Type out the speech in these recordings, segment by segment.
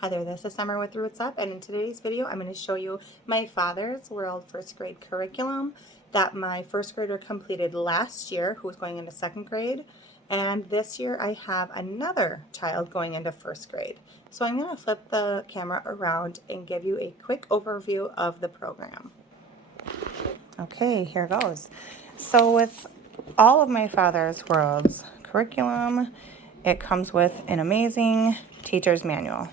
Hi there, this is Summer with Roots Up, and in today's video I'm going to show you my Father's World first grade curriculum that my first grader completed last year who was going into second grade, and this year I have another child going into first grade. So I'm going to flip the camera around and give you a quick overview of the program. Okay, here goes. So with all of my Father's World's curriculum, it comes with an amazing teacher's manual.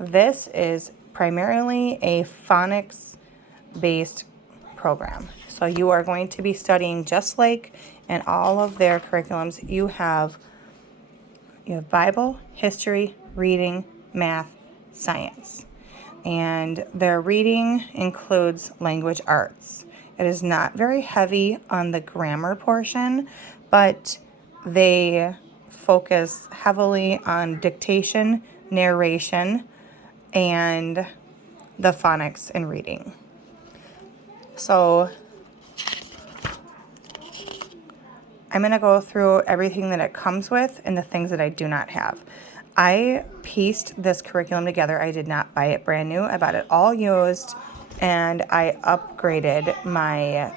This is primarily a phonics-based program. So you are going to be studying just like in all of their curriculums. You have Bible, history, reading, math, science. And their reading includes language arts. It is not very heavy on the grammar portion, but they focus heavily on dictation, narration, and the phonics and reading. So I'm going to go through everything that it comes with and the things that I do not have. I pieced this curriculum together. I did not buy it brand new. I bought it all used, and I upgraded my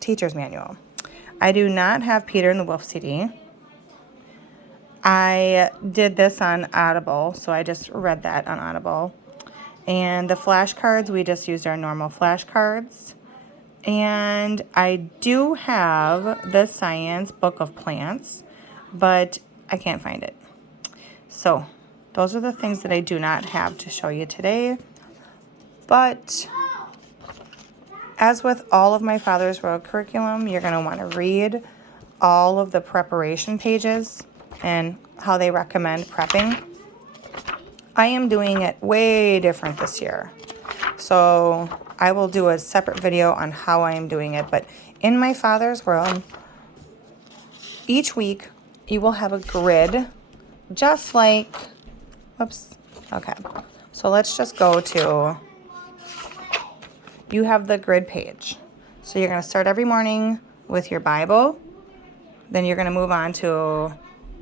teacher's manual. I do not have Peter and the Wolf CD. I did this on Audible, so I just read that on Audible. And the flashcards, we just used our normal flashcards. And I do have the Science Book of Plants, but I can't find it. So those are the things that I do not have to show you today. But as with all of my Father's World curriculum, you're going to want to read all of the preparation pages and how they recommend prepping. I am doing it way different this year. So I will do a separate video on how I am doing it. But in my Father's World, each week you will have a grid just like, whoops, okay. So let's just go to, you have the grid page. So you're going to start every morning with your Bible. Then you're going to move on to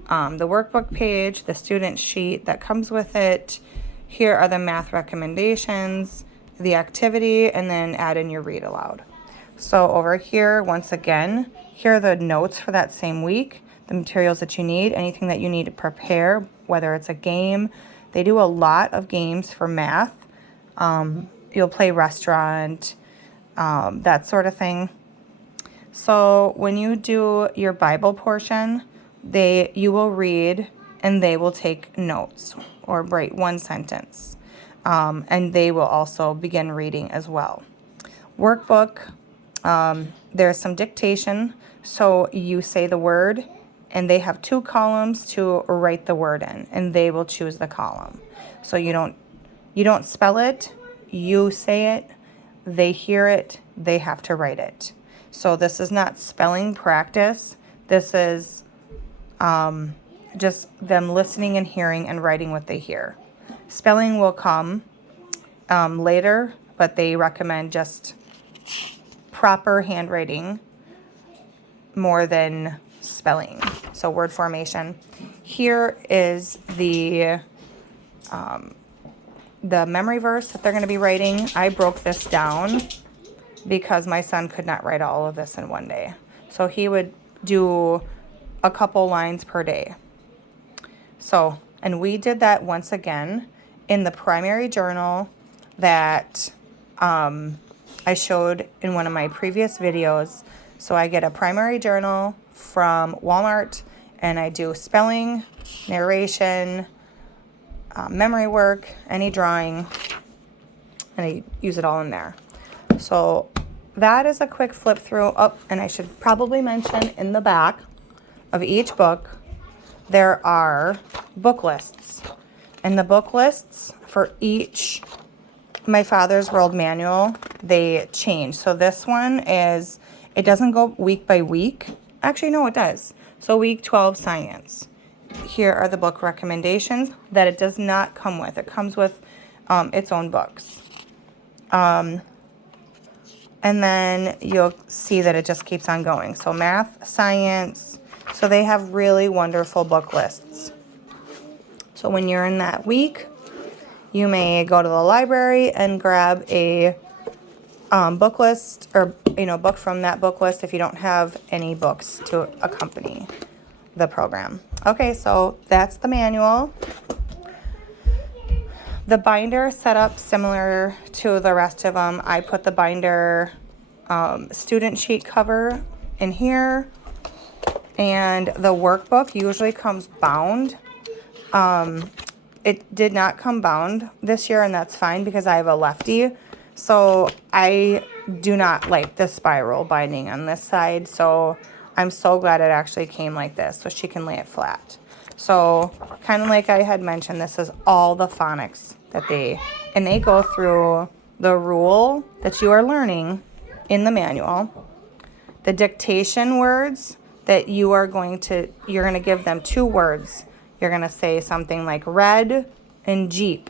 the workbook page, the student sheet that comes with it. Here are the math recommendations, the activity, and then add in your read aloud. So over here, once again, here are the notes for that same week, the materials that you need, anything that you need to prepare, whether it's a game. They do a lot of games for math. You'll play restaurant, that sort of thing. So when you do your Bible portion, you will read and they will take notes or write one sentence. And they will also begin reading as well. Workbook, there's some dictation. So you say the word and they have 2 columns to write the word in, and they will choose the column. So you don't spell it, you say it, they hear it, they have to write it. So this is not spelling practice. This is just them listening and hearing and writing what they hear. Spelling will come later, but they recommend just proper handwriting more than spelling. So word formation. Here is the memory verse that they're going to be writing. I broke this down because my son could not write all of this in one day. So he would do a couple lines per day. So, and we did that once again in the primary journal that I showed in one of my previous videos. So I get a primary journal from Walmart and I do spelling, narration, memory work, any drawing, and I use it all in there. So that is a quick flip through. Oh, and I should probably mention in the back of each book, there are book lists. And the book lists for each My Father's World manual, they change. So this one is, it doesn't go week by week. Actually, no, it does. So week 12 science. Here are the book recommendations that it does not come with. It comes with its own books. And then you'll see that it just keeps on going. So math, science. So they have really wonderful book lists. So when you're in that week, You may go to the library and grab a book list, or book from that book list if you don't have any books to accompany the program. Okay, so that's the manual. The binder setup similar to the rest of them. I put the binder student sheet cover in here, and the workbook usually comes bound. It did not come bound this year, and that's fine because I have a lefty. So I do not like the spiral binding on this side. So I'm so glad it actually came like this so she can lay it flat. So kind of like I had mentioned, this is all the phonics that they go through the rule that you are learning in the manual. The dictation words that you're going to give them 2 words. You're going to say something like red and Jeep.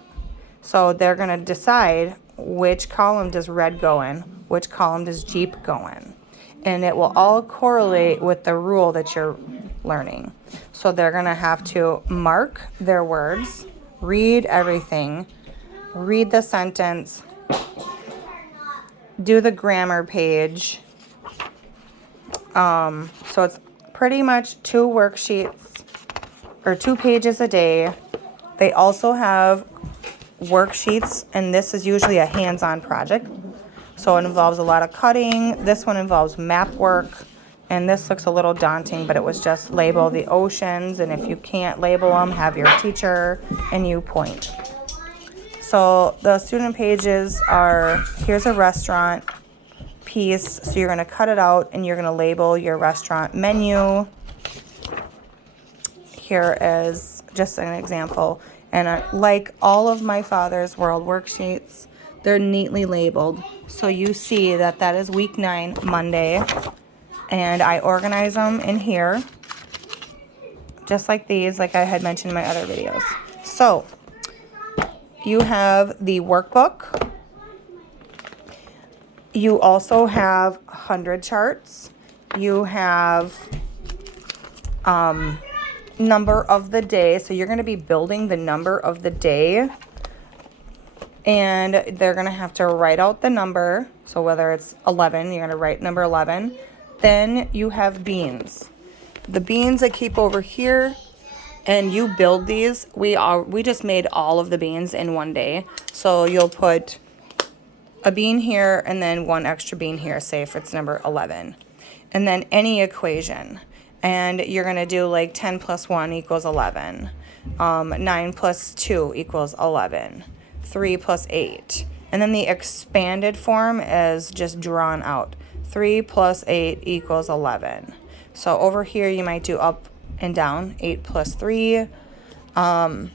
So they're going to decide which column does red go in, which column does Jeep go in. And it will all correlate with the rule that you're learning. So they're going to have to mark their words, read everything, read the sentence, do the grammar page. So it's pretty much 2 worksheets or 2 pages a day. They also have worksheets, and this is usually a hands-on project. So it involves a lot of cutting. This one involves map work, and this looks a little daunting, but it was just label the oceans, and if you can't label them, have your teacher and you point. So the student pages are, here's a restaurant piece, so you're going to cut it out and you're going to label your restaurant menu. Here is just an example. And like all of my Father's World worksheets, they're neatly labeled. So you see that that is week 9, Monday. And I organize them in here, just like these, like I had mentioned in my other videos. So you have the workbook. You also have 100 charts. You have number of the day. So you're going to be building the number of the day. And they're going to have to write out the number. So whether it's 11, you're going to write number 11. Then you have beans. The beans that keep over here, and you build these. We just made all of the beans in one day. So you'll put a bean here and then 1 extra bean here, say if it's number 11. And then any equation. And you're going to do like 10 plus 1 equals 11. 9 plus 2 equals 11. 3 plus 8. And then the expanded form is just drawn out. 3 plus 8 equals 11. So over here you might do up and down, 8 plus 3. And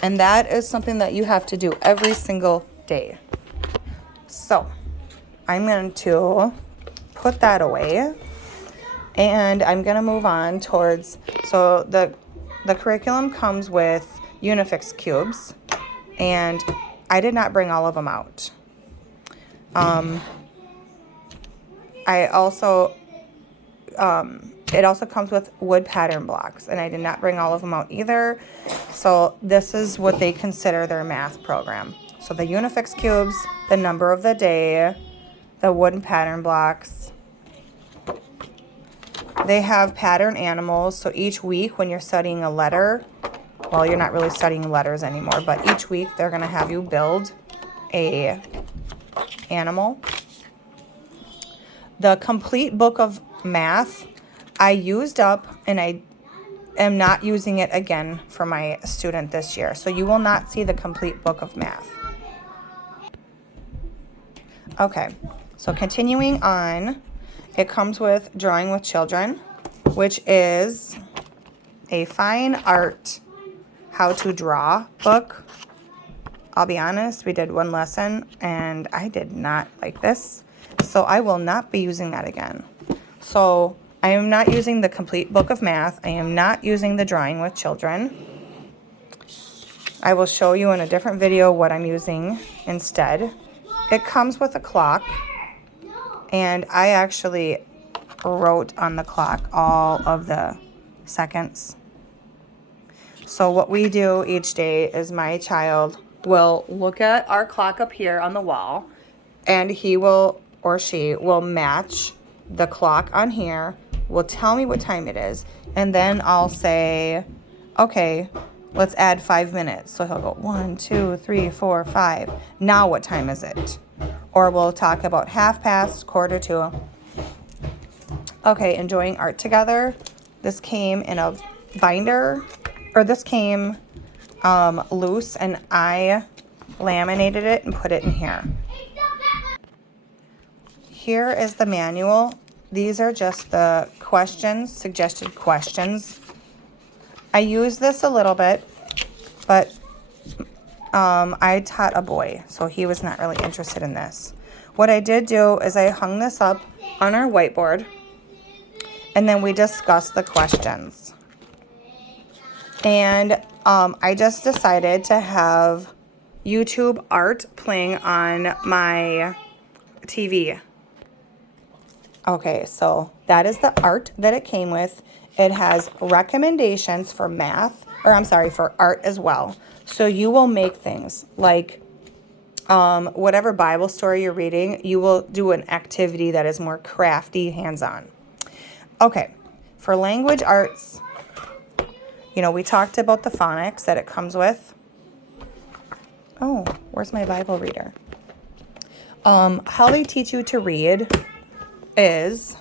that is something that you have to do every single day. So I'm going to put that away. And I'm going to move on towards, so the curriculum comes with Unifix cubes. And I did not bring all of them out. I also, it also comes with wood pattern blocks, and I did not bring all of them out either. So this is what they consider their math program. So the Unifix cubes, the number of the day, the wooden pattern blocks. They have pattern animals. So each week when you're studying a letter, well, you're not really studying letters anymore, but each week they're going to have you build a animal. The complete book of math I used up, and I am not using it again for my student this year. So you will not see the complete book of math. Okay, so continuing on, it comes with Drawing with Children, which is a fine art how to draw book. I'll be honest, we did one lesson and I did not like this, so I will not be using that again. So I am not using the complete book of math. I am not using the Drawing with Children. I will show you in a different video what I'm using instead. It comes with a clock, and I actually wrote on the clock all of the seconds. So what we do each day is my child will look at our clock up here on the wall, and he will, or she will match the clock on here, will tell me what time it is, and then I'll say, okay, let's add 5 minutes. So he'll go 1, 2, 3, 4, 5. Now what time is it? Or we'll talk about 1/2 past, 1/4 to. Okay, enjoying art together. This came in a binder, or this came loose, and I laminated it and put it in here. Here is the manual. These are just the questions, suggested questions. I use this a little bit, but I taught a boy, so he was not really interested in this. What I did do is I hung this up on our whiteboard, and then we discussed the questions. And I just decided to have YouTube art playing on my TV. Okay, so that is the art that it came with. It has recommendations for math, or I'm sorry, for art as well. So you will make things like whatever Bible story you're reading, you will do an activity that is more crafty, hands-on. Okay, for language arts, we talked about the phonics that it comes with. Oh, where's my Bible reader? How they teach you to read is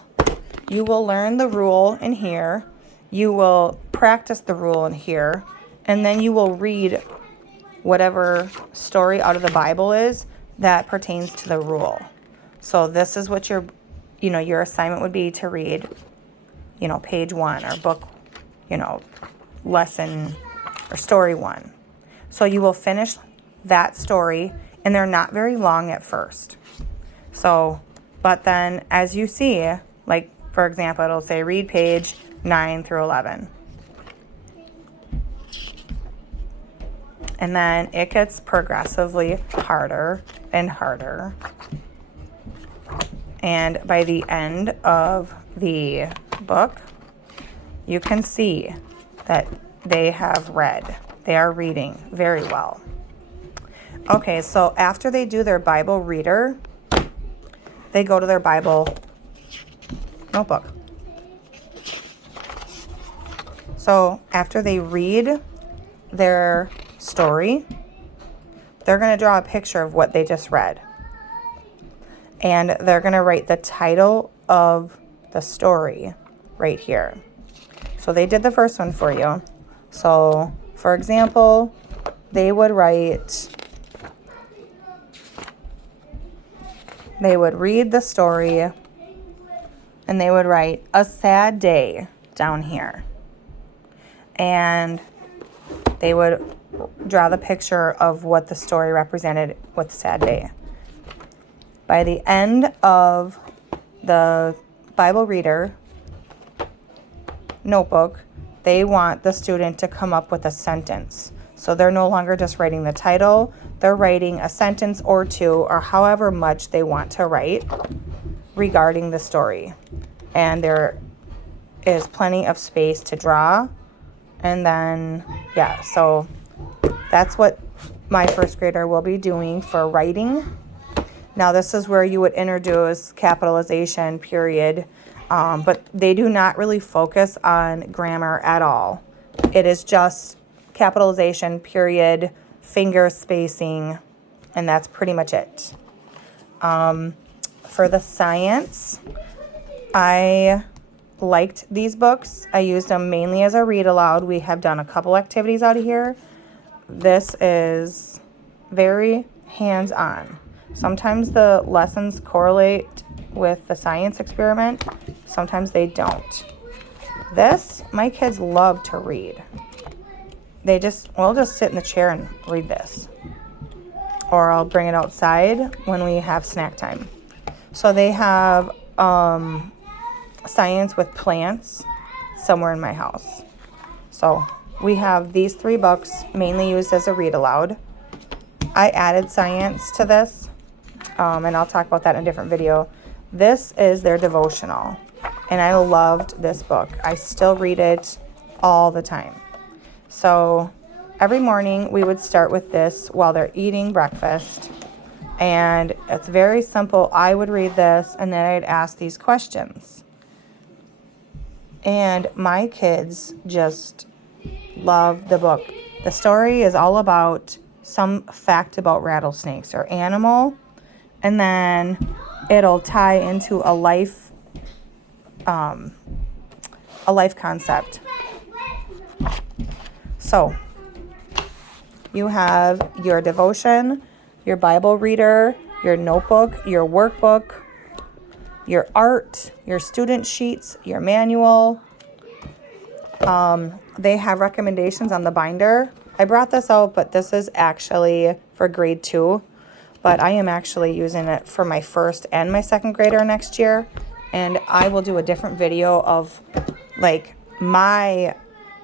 you will learn the rule in here, you will practice the rule in here, and then you will read whatever story out of the Bible is that pertains to the rule. So this is what your assignment would be to read, page 1 or book, lesson or story 1. So you will finish that story, and they're not very long at first. So, but then as you see, like for example, it'll say read page 9 through 11. And then it gets progressively harder and harder. And by the end of the book, you can see that they have read. They are reading very well. Okay, so after they do their Bible reader, they go to their Bible notebook. So after they read their story, they're going to draw a picture of what they just read. And they're going to write the title of the story right here. So they did the first one for you. So, for example, they would read the story, and they would write a sad day down here. And they would draw the picture of what the story represented with sad day. By the end of the Bible reader notebook, they want the student to come up with a sentence. So they're no longer just writing the title, they're writing a sentence or two, or however much they want to write regarding the story. And there is plenty of space to draw. And then, so that's what my first grader will be doing for writing. Now this is where you would introduce capitalization, period, but they do not really focus on grammar at all. It is just capitalization, period, finger spacing, and that's pretty much it. For the science, I liked these books. I used them mainly as a read aloud. We have done a couple activities out of here. This is very hands-on. Sometimes the lessons correlate with the science experiment. Sometimes they don't. This, my kids love to read. We'll just sit in the chair and read this. Or I'll bring it outside when we have snack time. So they have science with plants somewhere in my house. So we have these 3 books mainly used as a read aloud. I added science to this, and I'll talk about that in a different video. This is their devotional, and I loved this book. I still read it all the time. So every morning we would start with this while they're eating breakfast. And it's very simple. I would read this and then I'd ask these questions. And my kids just love the book. The story is all about some fact about rattlesnakes or animal, and then it'll tie into a life concept. So you have your devotion, your Bible reader, your notebook, your workbook, your art, your student sheets, your manual. They have recommendations on the binder. I brought this out, but this is actually for grade 2. But I am actually using it for my first and my second grader next year. And I will do a different video of like my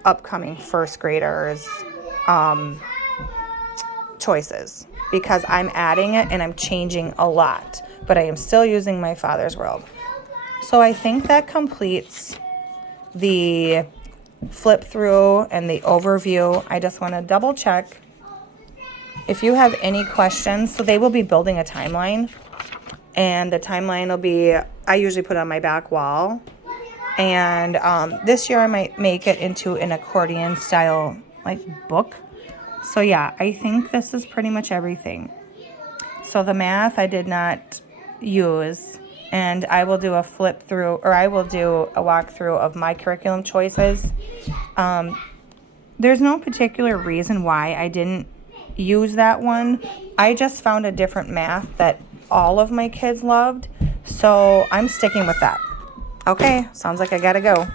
upcoming first graders choices, because I'm adding it and I'm changing a lot, but I am still using my Father's World. So I think that completes the flip through and the overview. I just want to double check if you have any questions. So they will be building a timeline, and the timeline will be, I usually put on my back wall, and this year I might make it into an accordion style like book. So yeah, I think this is pretty much everything. So the math I did not use, and I will do a flip through, or I will do a walkthrough of my curriculum choices. There's no particular reason why I didn't use that one. I just found a different math that all of my kids loved, so I'm sticking with that. Okay, sounds like I gotta go.